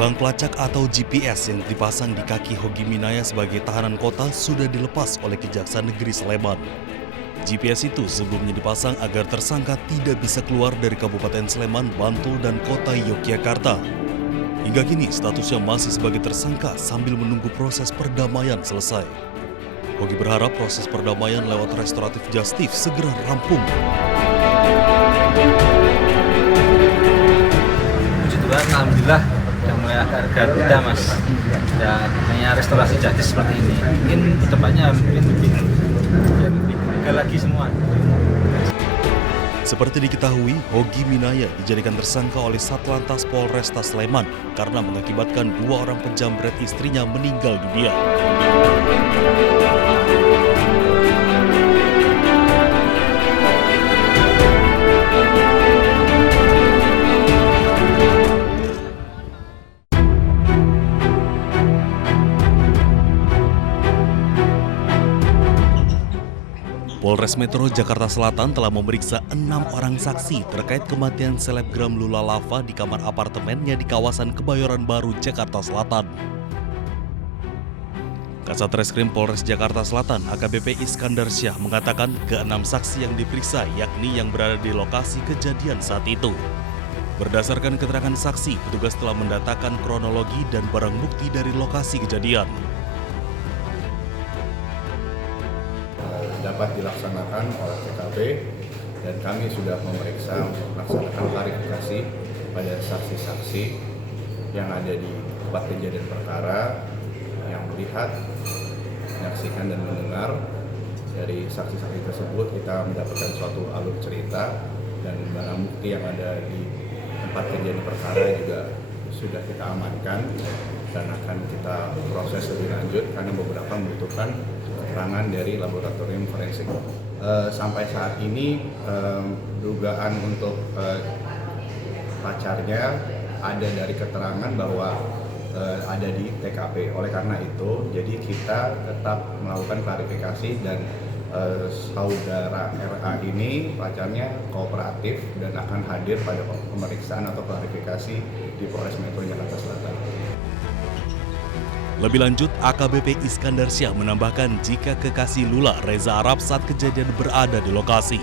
Tilang pelacak atau GPS yang dipasang di kaki Hogi Minaya sebagai tahanan kota sudah dilepas oleh Kejaksaan Negeri Sleman. GPS itu sebelumnya dipasang agar tersangka tidak bisa keluar dari Kabupaten Sleman, Bantul, dan kota Yogyakarta. Hingga kini statusnya masih sebagai tersangka sambil menunggu proses perdamaian selesai. Hogi berharap proses perdamaian lewat restoratif justice segera rampung. Puji Tuhan, alhamdulillah sudah mulai agak reda mas. Dan hanya restorasi justice seperti ini. Mungkin kedepannya lebih lega lagi semua. Seperti diketahui, Hogi Minaya dijadikan tersangka oleh Satlantas Polresta Sleman karena mengakibatkan 2 orang penjamret istrinya meninggal dunia. Polres Metro Jakarta Selatan telah memeriksa 6 orang saksi terkait kematian selebgram Lula Lava di kamar apartemennya di kawasan Kebayoran Baru, Jakarta Selatan. Kasat Reskrim Polres Jakarta Selatan AKBP Iskandar Syah mengatakan ke-6 saksi yang diperiksa yakni yang berada di lokasi kejadian saat itu. Berdasarkan keterangan saksi, petugas telah mendatakan kronologi dan barang bukti dari lokasi kejadian. Dapat dilaksanakan oleh TKP dan kami sudah memeriksa untuk melaksanakan klarifikasi pada saksi-saksi yang ada di tempat kejadian perkara yang melihat, menyaksikan dan mendengar. Dari saksi-saksi tersebut kita mendapatkan suatu alur cerita dan barang bukti yang ada di tempat kejadian perkara juga sudah kita amankan dan akan kita proses lebih lanjut karena beberapa membutuhkan keterangan dari laboratorium forensik. Sampai saat ini dugaan untuk pacarnya ada dari keterangan bahwa ada di TKP. Oleh karena itu, jadi kita tetap melakukan klarifikasi dan saudara RA ini pacarnya kooperatif dan akan hadir pada pemeriksaan atau klarifikasi di Polres Metro Jakarta Selatan. Lebih lanjut, AKBP Iskandar Syah menambahkan jika kekasih Lula, Reza Arab, saat kejadian berada di lokasi.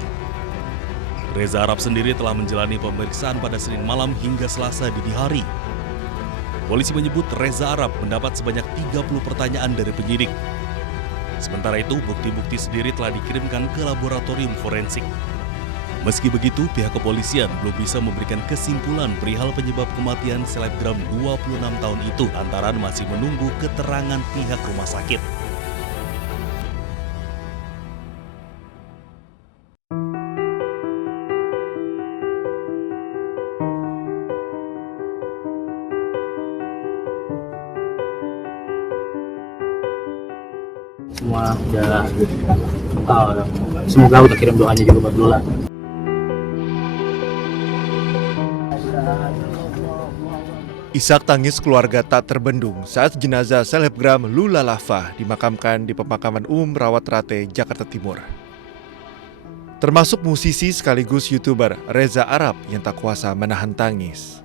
Reza Arab sendiri telah menjalani pemeriksaan pada Senin malam hingga Selasa dini hari. Polisi menyebut Reza Arab mendapat sebanyak 30 pertanyaan dari penyidik. Sementara itu, bukti-bukti sendiri telah dikirimkan ke laboratorium forensik. Meski begitu, pihak kepolisian belum bisa memberikan kesimpulan perihal penyebab kematian selebgram 26 tahun itu lantaran masih menunggu keterangan pihak rumah sakit. Semua udah semoga udah kirim doanya juga buat Lula. Isak tangis keluarga tak terbendung saat jenazah selebgram Lula Lava dimakamkan di Pemakaman Umum Rawat Rate, Jakarta Timur. Termasuk musisi sekaligus YouTuber Reza Arab yang tak kuasa menahan tangis.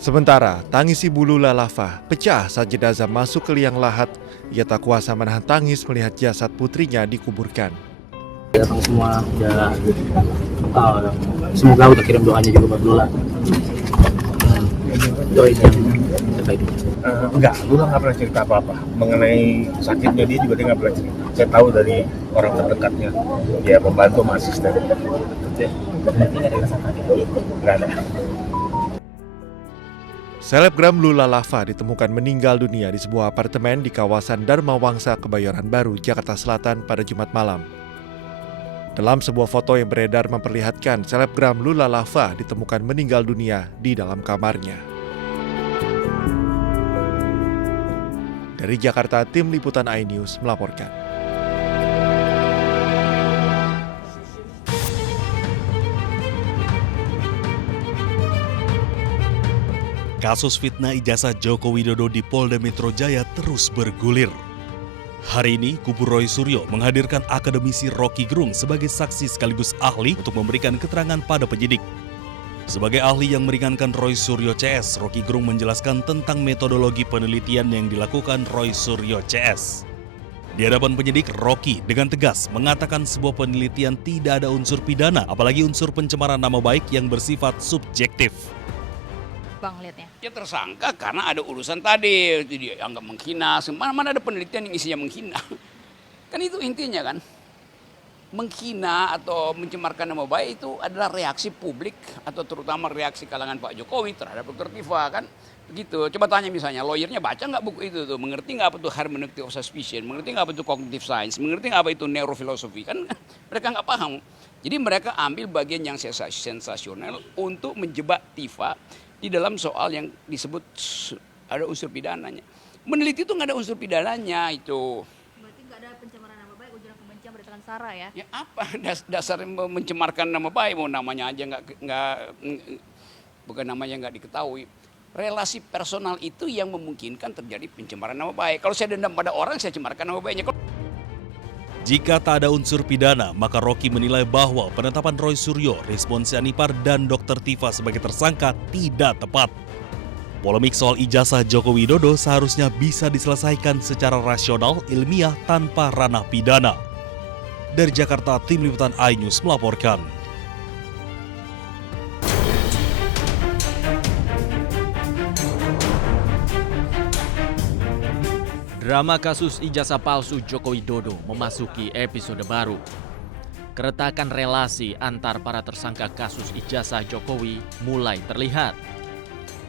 Sementara tangis ibu Lula Lava pecah saat jenazah masuk ke liang lahat. Ia tak kuasa menahan tangis melihat jasad putrinya dikuburkan. Datang semua udah semoga udah kirim doanya juga buat Lula. Doain yang terbaik. Enggak, Lula nggak pernah cerita apa-apa mengenai sakitnya. Dia juga nggak pernah cerita. Saya tahu dari orang terdekatnya, dia pembantu sama asisten. Nggak ada. Selebgram Lula Lava ditemukan meninggal dunia di sebuah apartemen di kawasan Dharma Wangsa, Kebayoran Baru, Jakarta Selatan pada Jumat malam. Dalam sebuah foto yang beredar memperlihatkan selebgram Lula Lava ditemukan meninggal dunia di dalam kamarnya. Dari Jakarta, tim liputan iNews melaporkan. Kasus fitnah ijazah Joko Widodo di Polda Metro Jaya terus bergulir. Hari ini, kubu Roy Suryo menghadirkan akademisi Rocky Gerung sebagai saksi sekaligus ahli untuk memberikan keterangan pada penyidik. Sebagai ahli yang meringankan Roy Suryo CS, Rocky Gerung menjelaskan tentang metodologi penelitian yang dilakukan Roy Suryo CS. Di hadapan penyidik, Rocky dengan tegas mengatakan sebuah penelitian tidak ada unsur pidana, apalagi unsur pencemaran nama baik yang bersifat subjektif. Bang lihatnya. Dia tersangka karena ada urusan tadi, dia anggap menghina. Mana ada penelitian yang isinya menghina. Kan itu intinya kan. Menghina atau mencemarkan nama baik itu adalah reaksi publik atau terutama reaksi kalangan Pak Jokowi terhadap Dr. Tifa kan. Begitu. Coba tanya misalnya, lawyernya baca nggak buku itu tuh? Mengerti nggak apa itu hermeneutic of suspicion? Mengerti nggak apa itu cognitive science? Mengerti nggak apa itu neurofilosofi? Kan mereka nggak paham. Jadi mereka ambil bagian yang sensasional untuk menjebak Tifa di dalam soal yang disebut ada unsur pidananya. Meneliti itu nggak ada unsur pidananya itu. Berarti nggak ada pencemaran nama baik, ujaran kebencian berdasarkan SARA ya? Ya apa dasar mencemarkan nama baik, mau namanya aja bukan namanya nggak diketahui. Relasi personal itu yang memungkinkan terjadi pencemaran nama baik. Kalau saya dendam pada orang, saya cemarkan nama baiknya. Jika tak ada unsur pidana, maka Rocky menilai bahwa penetapan Roy Suryo, Responsi Anipar, dan Dr. Tifa sebagai tersangka tidak tepat. Polemik soal ijazah Joko Widodo seharusnya bisa diselesaikan secara rasional, ilmiah, tanpa ranah pidana. Dari Jakarta, Tim Liputan iNews melaporkan. Drama kasus ijazah palsu Joko Widodo memasuki episode baru. Keretakan relasi antar para tersangka kasus ijazah Jokowi mulai terlihat.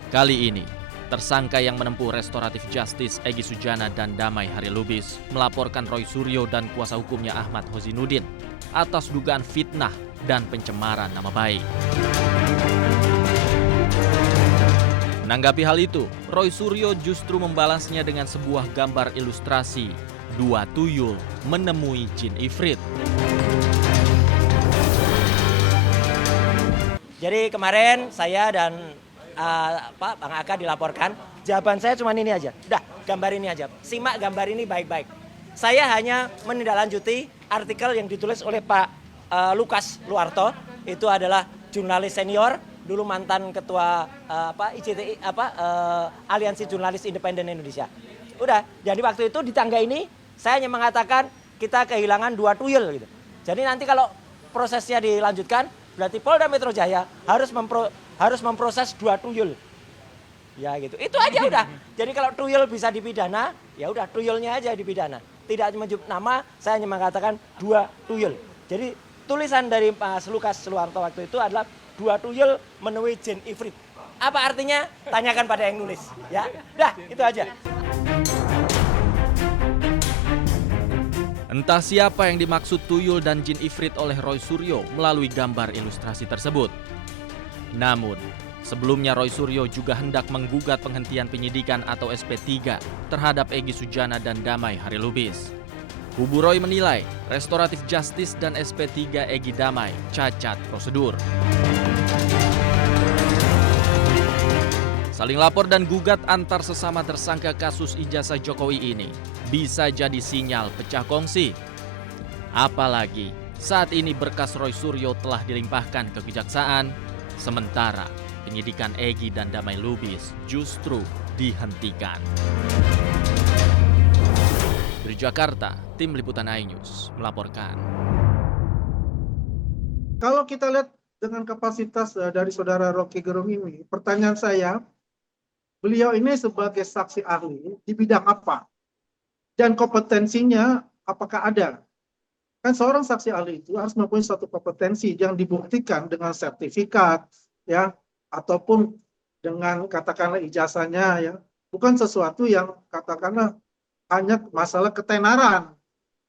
Kali ini, tersangka yang menempuh restoratif justice Egy Sujana dan Damai Harilubis melaporkan Roy Suryo dan kuasa hukumnya Ahmad Hozinuddin atas dugaan fitnah dan pencemaran nama baik. Menanggapi hal itu, Roy Suryo justru membalasnya dengan sebuah gambar ilustrasi dua tuyul menemui jin ifrit. Jadi kemarin saya dan Bang Aka dilaporkan, jawaban saya cuma ini aja. Udah, gambar ini aja. Simak gambar ini baik-baik. Saya hanya menindaklanjuti artikel yang ditulis oleh Pak Lukas Luarto. Itu adalah jurnalis senior, dulu mantan ketua ICTI Aliansi Jurnalis Independen Indonesia. Udah, jadi waktu itu di tangga ini saya hanya mengatakan kita kehilangan dua tuyul gitu. Jadi nanti kalau prosesnya dilanjutkan, berarti Polda Metro Jaya harus memproses dua tuyul. Ya gitu. Itu aja udah. Jadi kalau tuyul bisa dipidana, ya udah tuyulnya aja dipidana. Tidak menyebut nama, saya hanya mengatakan dua tuyul. Jadi tulisan dari Mas Lukas Luarto waktu itu adalah dua tuyul menemui jin ifrit. Apa artinya? Tanyakan pada yang nulis. Ya, udah itu aja. Entah siapa yang dimaksud tuyul dan jin ifrit oleh Roy Suryo melalui gambar ilustrasi tersebut. Namun, sebelumnya Roy Suryo juga hendak menggugat penghentian penyidikan atau SP3 terhadap Egy Sujana dan Damai Harilubis. Kubu Roy menilai restoratif justice dan SP3 Egy Damai cacat prosedur. Saling lapor dan gugat antar sesama tersangka kasus ijazah Jokowi ini bisa jadi sinyal pecah kongsi. Apalagi saat ini berkas Roy Suryo telah dilimpahkan ke kejaksaan, sementara penyidikan Egy dan Damai Lubis justru dihentikan. Dari Jakarta, Tim Liputan iNews melaporkan. Kalau kita lihat dengan kapasitas dari saudara Rocky Gerung ini, pertanyaan saya, beliau ini sebagai saksi ahli di bidang apa? Dan kompetensinya apakah ada? Kan seorang saksi ahli itu harus mempunyai suatu kompetensi yang dibuktikan dengan sertifikat, ya, ataupun dengan katakanlah ijazahnya, ya, bukan sesuatu yang katakanlah hanya masalah ketenaran,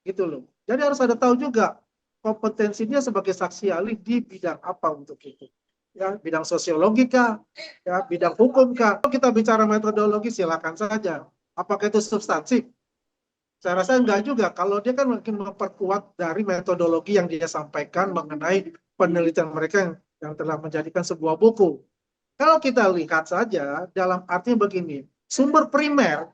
gitu loh. Jadi harus ada tahu juga kompetensinya sebagai saksi ahli di bidang apa untuk itu. Ya, bidang sosiologi kah? Ya, bidang hukum kah? Kalau kita bicara metodologi silakan saja. Apakah itu substansif? Saya rasa enggak juga. Kalau dia kan mungkin memperkuat dari metodologi yang dia sampaikan mengenai penelitian mereka yang telah menjadikan sebuah buku. Kalau kita lihat saja dalam artinya begini, sumber primer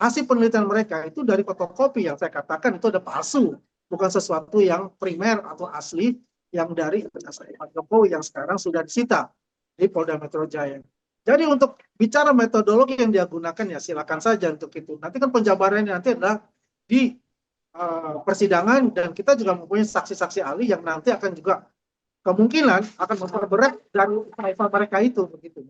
hasil penelitian mereka itu dari fotokopi yang saya katakan itu ada palsu, bukan sesuatu yang primer atau asli yang dari Pak Jokowi yang sekarang sudah disita. di Polda Metro Jaya. Jadi untuk bicara metodologi yang dia gunakan ya silakan saja untuk itu. Nanti kan penjabarannya nanti adalah di persidangan, dan kita juga mempunyai saksi-saksi ahli yang nanti akan juga kemungkinan akan memperberat dari upaya mereka itu begitu.